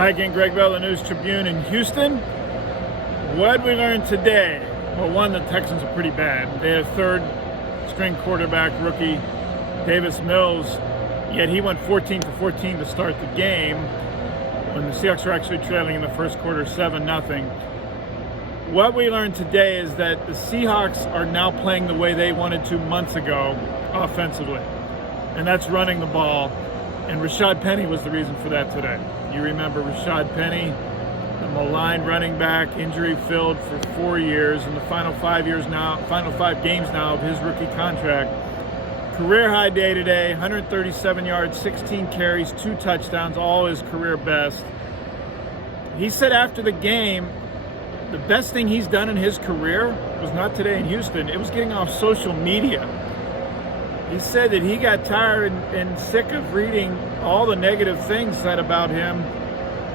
Hi again, Gregg, the News Tribune in Houston. What did we learn today? Well, one, the Texans are pretty bad. They have third-string quarterback rookie Davis Mills, yet he went 14 for 14 to start the game when the Seahawks were actually trailing in the first quarter 7-0. What we learned today is that the Seahawks are now playing the way they wanted to months ago offensively, and that's running the ball. And Rashad Penny was the reason for that today. You remember Rashad Penny, the maligned running back, injury-filled for 4 years, in the final 5 games now of his rookie contract. Career high day today, 137 yards, 16 carries, 2 touchdowns, all his career best. He said after the game, the best thing he's done in his career was not today in Houston, it was getting off social media. He said that he got tired and sick of reading all the negative things said about him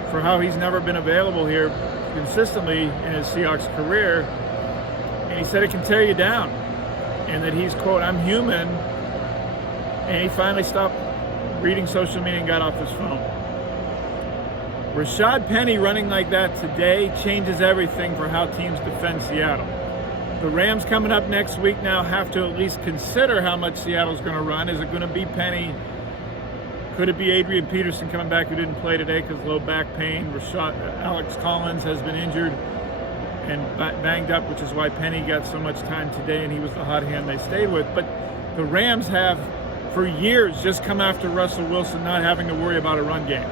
for how he's never been available here consistently in his Seahawks career. And he said it can tear you down. And that he's, quote, "I'm human." And he finally stopped reading social media and got off his phone. Rashad Penny running like that today changes everything for how teams defend Seattle. The Rams coming up next week now have to at least consider how much Seattle's going to run. Is it going to be Penny? Could it be Adrian Peterson coming back who didn't play today because low back pain? Alex Collins has been injured and banged up, which is why Penny got so much time today, and he was the hot hand they stayed with. But the Rams have, for years, just come after Russell Wilson, not having to worry about a run game.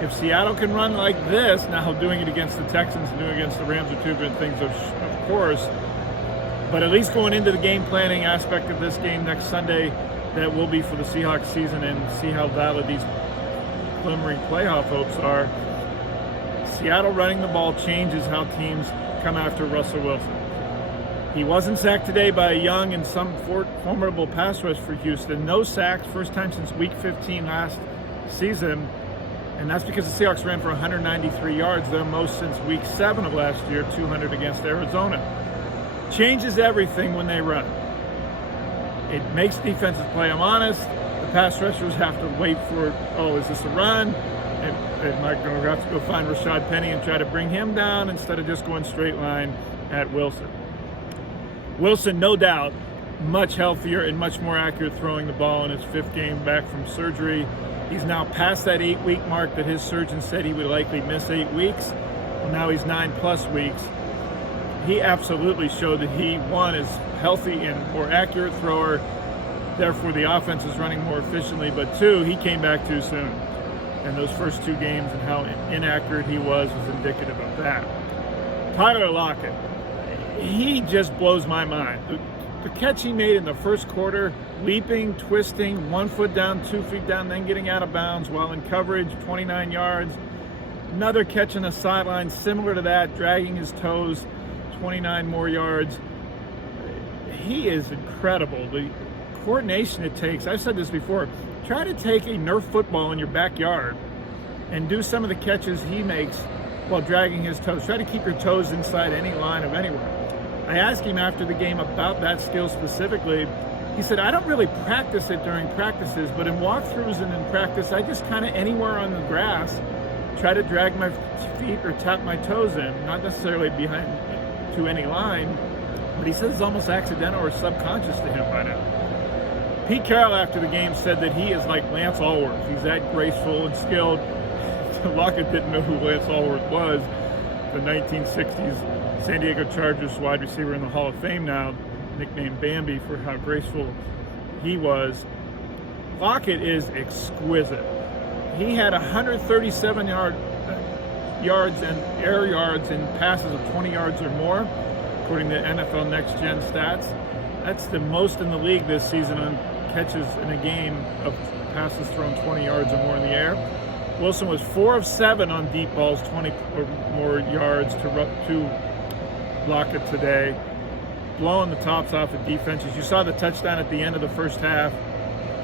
If Seattle can run like this, now doing it against the Texans and doing it against the Rams are two good things, of course. But at least going into the game planning aspect of this game next Sunday, that will be for the Seahawks season, and see how valid these glimmering playoff hopes are. Seattle running the ball changes how teams come after Russell Wilson. He wasn't sacked today by a young and some formidable pass rush for Houston. No sacks, first time since week 15 last season. And that's because the Seahawks ran for 193 yards, their most since week 7 of last year, 200 against Arizona. Changes everything when they run. It makes defenses play them honest. The pass rushers have to wait for, oh, is this a run? And Mike going to have to go find Rashad Penny and try to bring him down instead of just going straight line at Wilson. Wilson, no doubt, much healthier and much more accurate throwing the ball in his 5th game back from surgery. He's now past that 8-week mark that his surgeon said he would likely miss 8 weeks. Well, now he's 9+ weeks. He absolutely showed that he, one, is healthy and more accurate thrower, therefore the offense is running more efficiently, but 2, he came back too soon. And those first 2 games and how inaccurate he was indicative of that. Tyler Lockett, he just blows my mind. The catch he made in the first quarter, leaping, twisting, 1 foot down, 2 feet down, then getting out of bounds while in coverage, 29 yards. Another catch on the sideline, similar to that, dragging his toes, 29 more yards. He is incredible. The coordination it takes, I've said this before, try to take a Nerf football in your backyard and do some of the catches he makes while dragging his toes. Try to keep your toes inside any line of anywhere. I asked him after the game about that skill specifically. He said, I don't really practice it during practices, but in walkthroughs and in practice, I just kind of anywhere on the grass try to drag my feet or tap my toes in, not necessarily behind to any line, but he says it's almost accidental or subconscious to him by now. Pete Carroll after the game said that he is like Lance Allworth. He's that graceful and skilled. Lockett didn't know who Lance Allworth was, the 1960s San Diego Chargers wide receiver in the Hall of Fame now, nicknamed Bambi for how graceful he was. Lockett is exquisite. He had 137 yards and air yards in passes of 20 yards or more, according to NFL Next Gen stats. That's the most in the league this season on catches in a game of passes thrown 20 yards or more in the air. Wilson was 4 of 7 on deep balls, 20 or more yards to Lockett today, blowing the tops off of defenses. You saw the touchdown at the end of the first half.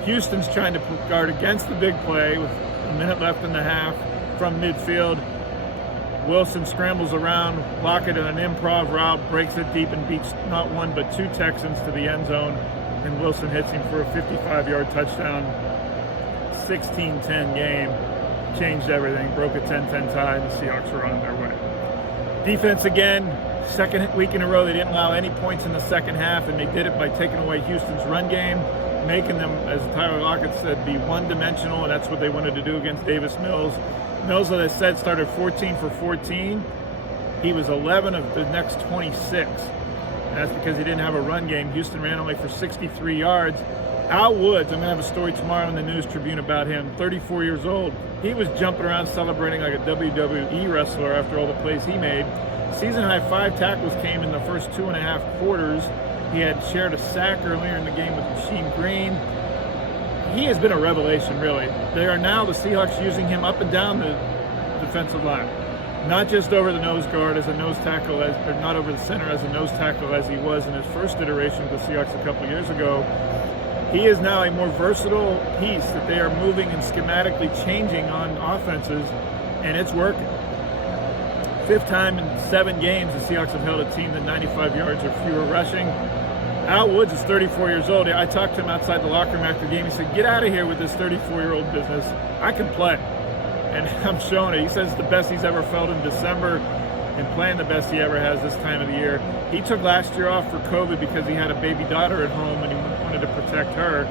Houston's trying to guard against the big play with a minute left in the half from midfield. Wilson scrambles around, Lockett in an improv route, breaks it deep and beats not 1 but 2 Texans to the end zone, and Wilson hits him for a 55-yard touchdown, 16-10 game. changed everything, broke a 10-10 tie, and the Seahawks were on their way. Defense again, second week in a row, they didn't allow any points in the second half, and they did it by taking away Houston's run game, making them, as Tyler Lockett said, be one-dimensional, and that's what they wanted to do against Davis Mills. Mills, as I said, started 14 for 14. He was 11 of the next 26. And that's because he didn't have a run game. Houston ran only for 63 yards. Al Woods, I'm going to have a story tomorrow in the News Tribune about him, 34 years old. He was jumping around celebrating like a WWE wrestler after all the plays he made. Season-high 5 tackles came in the first 2.5 quarters. He had shared a sack earlier in the game with Rasheem Green. He has been a revelation, really. They are now, the Seahawks, using him up and down the defensive line. Not just over the nose guard as a nose tackle, or not over the center as a nose tackle as he was in his first iteration with the Seahawks a couple of years ago. He is now a more versatile piece that they are moving and schematically changing on offenses, and it's working. 5th time in 7 games, the Seahawks have held a team to 95 yards or fewer rushing. Al Woods is 34 years old. I talked to him outside the locker room after the game. He said, get out of here with this 34-year-old business. I can play. And I'm showing it. He says it's the best he's ever felt in December and playing the best he ever has this time of the year. He took last year off for COVID because he had a baby daughter at home and he wanted to protect her.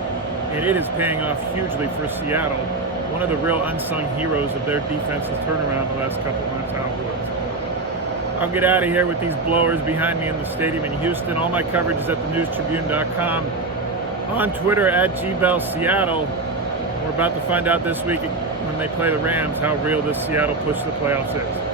And it is paying off hugely for Seattle. One of the real unsung heroes of their defensive turnaround the last couple of months, Al Woods. I'll get out of here with these blowers behind me in the stadium in Houston. All my coverage is at thenewstribune.com. On Twitter at GBellSeattle. We're about to find out this week when they play the Rams how real this Seattle push to the playoffs is.